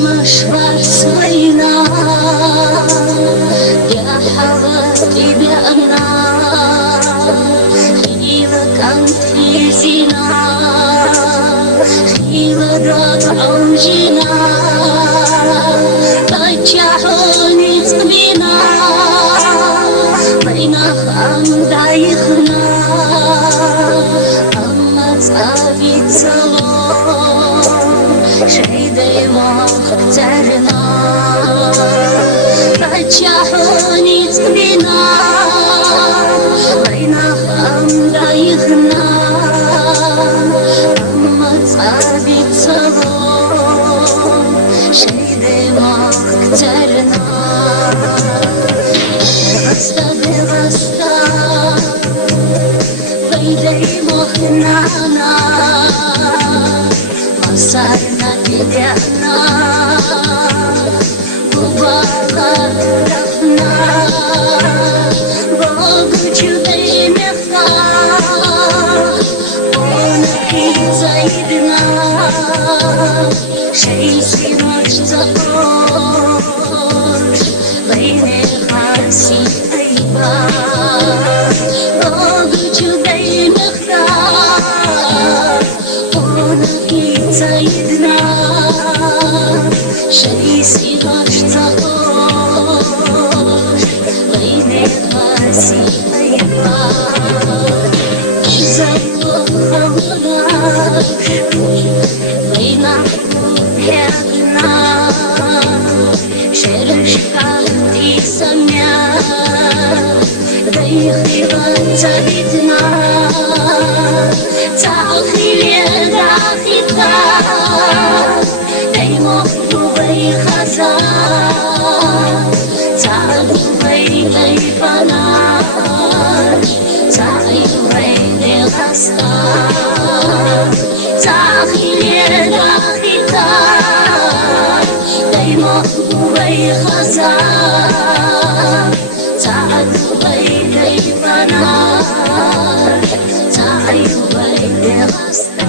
مشوار سوينا يا حبايبي بأمنا خيبك أنت في زينة خيبك عوجنا رجعوني تبينا بين خام دايخنا أما تابي تسلام شيدي ما اخترنا رجعوني تبينا بين خام دايخنا أما تابي تسلام شيدي ما اخترنا غستا بغستا بيدي مخنانا صارنا بدعنا وبعض رفنا بوجودي مختار ونحيد زايدنا شي سيروش تقوش بين الخاسي أيبا بوجودي مختار ونحيد زايدنا شي سيروش تقوش بين الخاسي أيبا بين حياتنا شرش عهدي سميا ضيخي غتالتنا تعخي ليدا خطاب دي مخطوبي خزان تعالو بيلي بنات تعالو بيلي غسطان تعخي ليدا خطاب دي مخطوبي خزان تعالو بيلي بنات تعالو بيلي غسطان